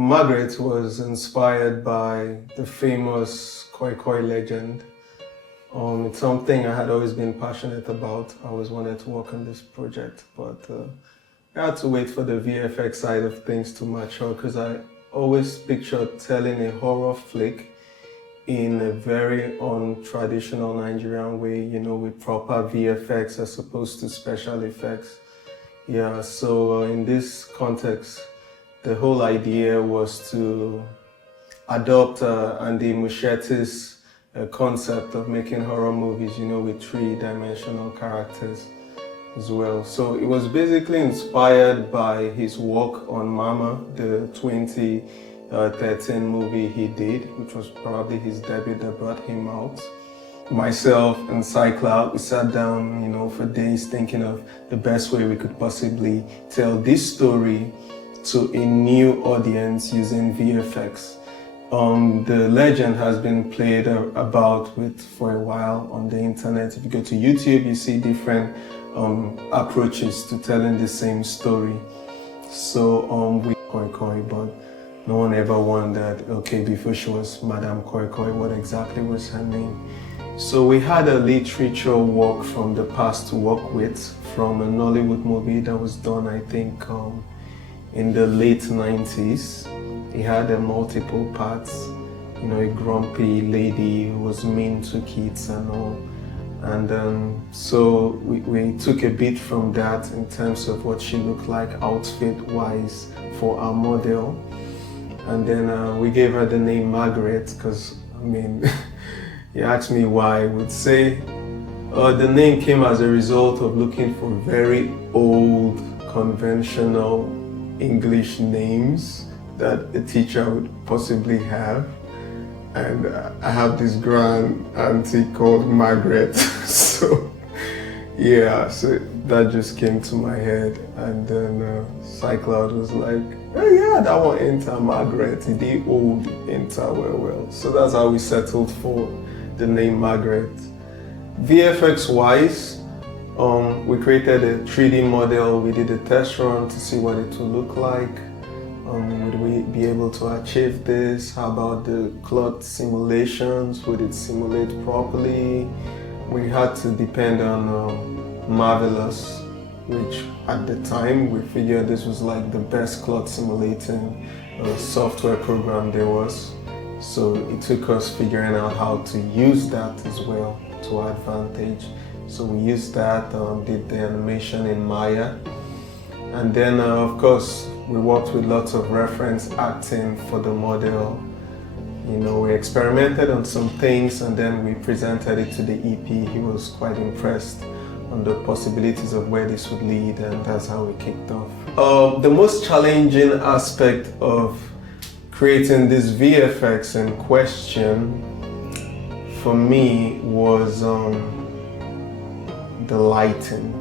Margaret was inspired by the famous Koi Koi legend. It's something I had always been passionate about. I always wanted to work on this project, but I had to wait for the VFX side of things to mature because I always pictured telling a horror flick in a very untraditional Nigerian way, with proper VFX as opposed to special effects. Yeah, so in this context, the whole idea was to adopt Andy Muschietti's concept of making horror movies, with three-dimensional characters as well. So it was basically inspired by his work on Mama, the 2013 movie he did, which was probably his debut that brought him out. Myself and Cycloud, we sat down, for days thinking of the best way we could possibly tell this story to a new audience using VFX. The legend has been played about with for a while on the internet. If you go to YouTube, you see different approaches to telling the same story. So we Koi Koi, but no one ever wondered, okay, before she was Madame Koikoi, what exactly was her name? So we had a literature work from the past to work with, from a Nollywood movie that was done, I think, in the late 90s. It had multiple parts, a grumpy lady who was mean to kids and all. And so we took a bit from that in terms of what she looked like outfit-wise for our model. And then we gave her the name Margaret because, you asked me why, I would say the name came as a result of looking for very old, conventional English names that a teacher would possibly have. And I have this grand auntie called Margaret. So that just came to my head. And then Cycloud was like, oh yeah, that one enter Margaret, the old enter well. So that's how we settled for the name Margaret. VFX wise, we created a 3D model. We did a test run to see what it would look like. Would we be able to achieve this? How about the cloth simulations? Would it simulate properly? We had to depend on Marvelous, which at the time we figured this was like the best cloth simulating software program there was. So it took us figuring out how to use that as well to our advantage. So we used that, did the animation in Maya. And then, of course, we worked with lots of reference acting for the model. We experimented on some things and then we presented it to the EP. He was quite impressed on the possibilities of where this would lead, and that's how we kicked off. The most challenging aspect of creating this VFX in question for me was the lighting.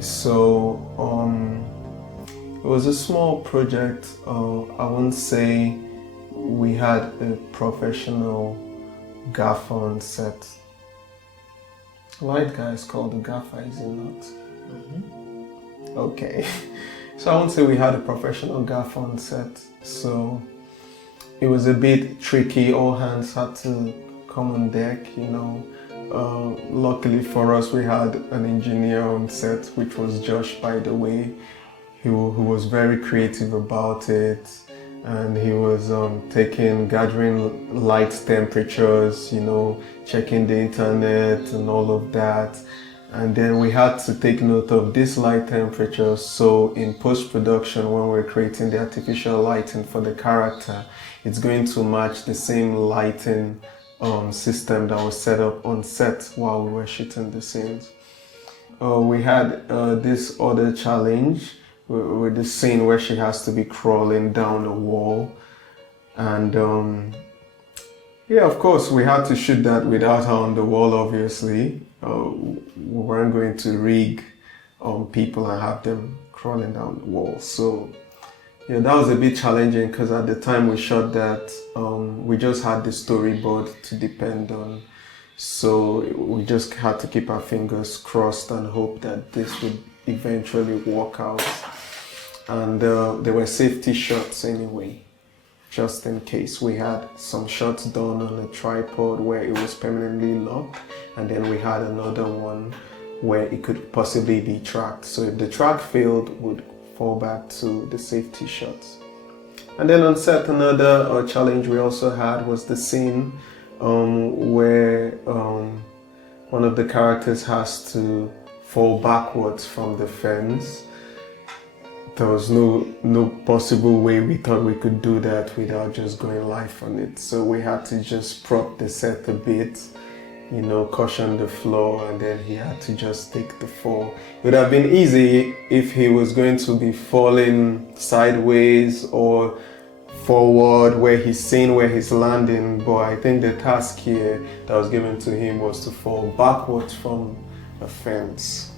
So it was a small project. I wouldn't say we had a professional gaffer on set. Light guy is called a gaffer, is it not? Mm-hmm. Okay. So I won't say we had a professional gaffer on set. So it was a bit tricky. All hands had to come on deck, Luckily for us, we had an engineer on set, which was Josh, by the way, who was very creative about it. And he was gathering light temperatures, checking the internet and all of that. And then we had to take note of this light temperature. So in post-production, when we're creating the artificial lighting for the character, it's going to match the same lighting system that was set up on set while we were shooting the scenes. We had this other challenge with the scene where she has to be crawling down the wall. And of course, we had to shoot that without her on the wall, obviously. We weren't going to rig people and have them crawling down the wall. So that was a bit challenging because at the time we shot that, we just had the storyboard to depend on. So we just had to keep our fingers crossed and hope that this would eventually work out. And there were safety shots anyway, just in case. We had some shots done on a tripod where it was permanently locked, and then we had another one where it could possibly be tracked. So if the track failed, would fall back to the safety shots. And then on set, another challenge we also had was the scene where one of the characters has to fall backwards from the fence. There was no possible way we thought we could do that without just going live on it. So we had to just prop the set a bit, caution the floor, and then he had to just take the fall. It would have been easy if he was going to be falling sideways or forward where he's seeing where he's landing, but I think the task here that was given to him was to fall backwards from a fence.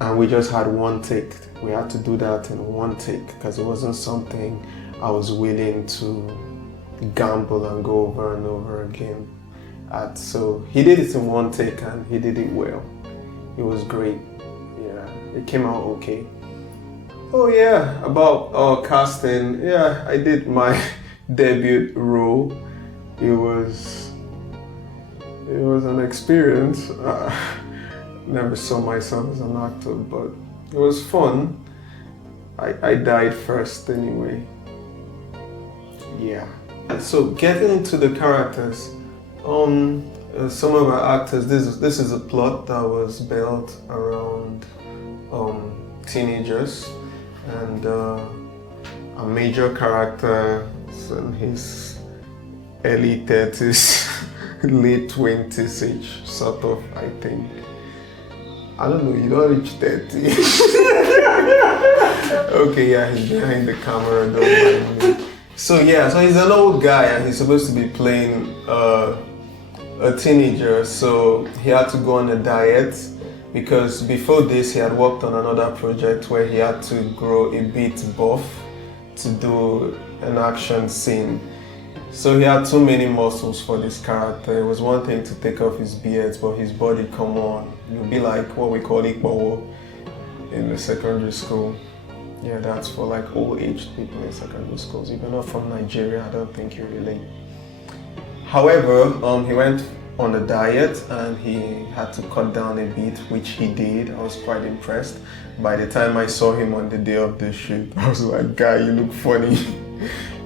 And we just had one take. We had to do that in one take because it wasn't something I was willing to gamble and go over and over again at. So he did it in one take and he did it well. It was great. Yeah, it came out okay. Oh yeah, about casting. Yeah, I did my debut role. It was an experience. Never saw myself as an actor, but it was fun. I died first anyway. Yeah. And so getting into the characters, some of our actors. This is a plot that was built around teenagers, and a major character in his early 30s, late 20s age, sort of, I think. I don't know, you don't reach 30. Okay, yeah, he's behind the camera, don't mind me. So he's an old guy and he's supposed to be playing a teenager, so he had to go on a diet because before this he had worked on another project where he had to grow a bit buff to do an action scene. So he had too many muscles for this character. It was one thing to take off his beard, but his body, come on. You'll be like what we call ikbowo in the secondary school. Yeah, that's for like old-aged people in secondary schools. If you're not from Nigeria, I don't think you relate. However, he went on a diet and he had to cut down a bit, which he did. I was quite impressed. By the time I saw him on the day of the shoot, I was like, guy, you look funny.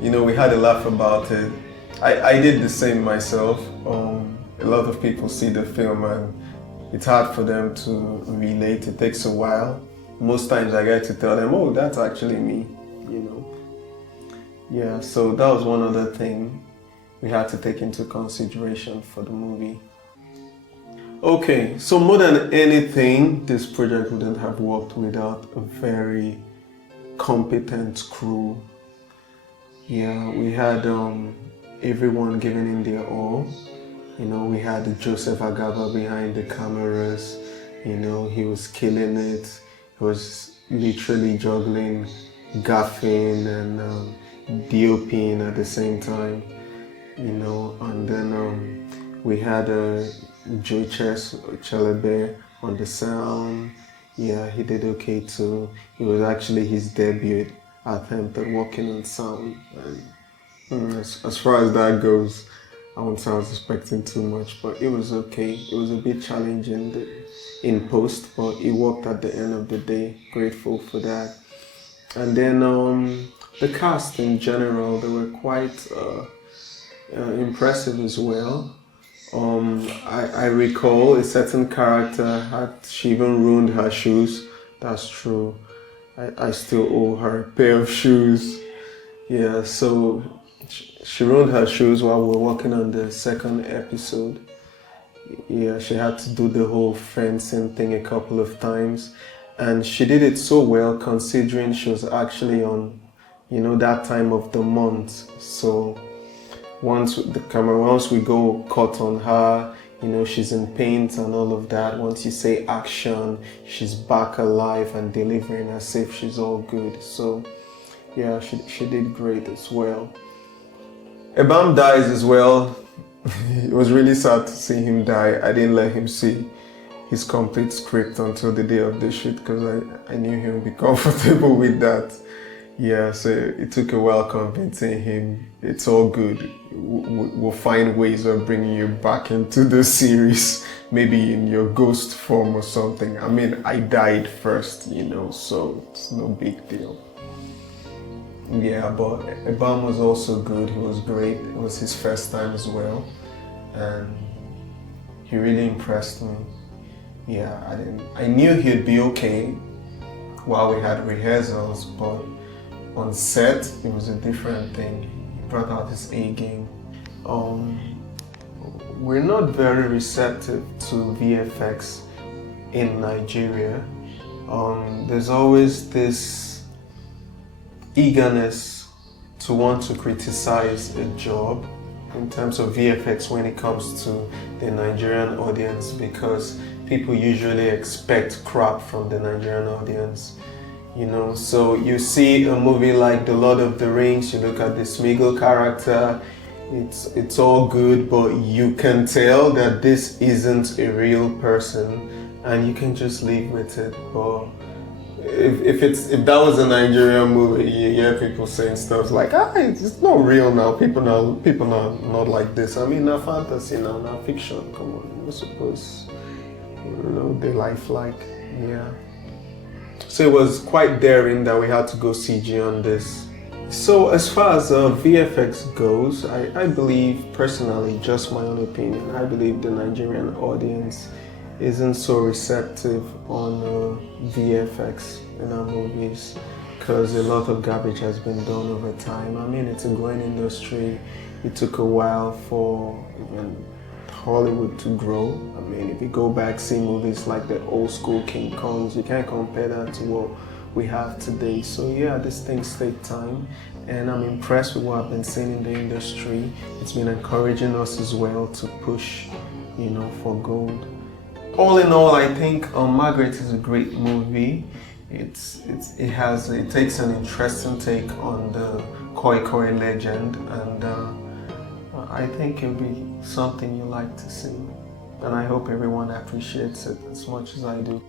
We had a laugh about it. I did the same myself. A lot of people see the film and it's hard for them to relate. It takes a while. Most times I get to tell them, oh, that's actually me, Yeah, so that was one other thing we had to take into consideration for the movie. Okay, so more than anything, this project wouldn't have worked without a very competent crew. Yeah, we had everyone giving in their all. We had Joseph Agaba behind the cameras. He was killing it. He was literally juggling gaffing and DOPing at the same time. And then we had Joe Chelebe on the sound. Yeah, he did okay too. It was actually his debut attempt at working on sound. And as far as that goes, I won't say I was expecting too much, but it was okay. It was a bit challenging in post, but it worked at the end of the day. Grateful for that. And then the cast in general, they were quite impressive as well. I recall a certain character she even ruined her shoes. That's true. I still owe her a pair of shoes. Yeah, so she ruined her shoes while we were working on the second episode. Yeah, she had to do the whole fencing thing a couple of times. And she did it so well considering she was actually on, that time of the month. So once we go cut on her, she's in paint and all of that. Once you say action, she's back alive and delivering as if she's all good. So yeah, she did great as well. Ebam dies as well. It was really sad to see him die. I didn't let him see his complete script until the day of the shoot because I knew he would be comfortable with that. Yeah, so it took a while convincing him. It's all good. We'll find ways of bringing you back into the series, maybe in your ghost form or something. I mean, I died first, so it's no big deal. Yeah, but Ebam was also good. He was great. It was his first time as well, and he really impressed me. Yeah, I knew he'd be okay while we had rehearsals, but on set, it was a different thing. He brought out his A game. We're not very receptive to VFX in Nigeria. There's always this eagerness to want to criticize a job in terms of VFX when it comes to the Nigerian audience, because people usually expect crap from the Nigerian audience. So you see a movie like The Lord of the Rings, you look at the Smeagol character, it's all good, but you can tell that this isn't a real person, and you can just live with it. But if that was a Nigerian movie, you hear people saying stuff like, it's not real now. People not like this. I mean, not fantasy now, not fiction. Come on, you're supposed, they lifelike, yeah. So it was quite daring that we had to go CG on this. So as far as VFX goes, I believe, personally, just my own opinion, I believe the Nigerian audience isn't so receptive on VFX in our movies, because a lot of garbage has been done over time. I mean, it's a growing industry. It took a while for even Hollywood to grow. I mean, if you go back, see movies like the old school King Kongs, you can't compare that to what we have today. So yeah, these things take time, and I'm impressed with what I've been seeing in the industry. It's been encouraging us as well to push, for gold. All in all, I think Margaret is a great movie. It takes an interesting take on the Koi Koi legend, and I think it'll be something you like to see, and I hope everyone appreciates it as much as I do.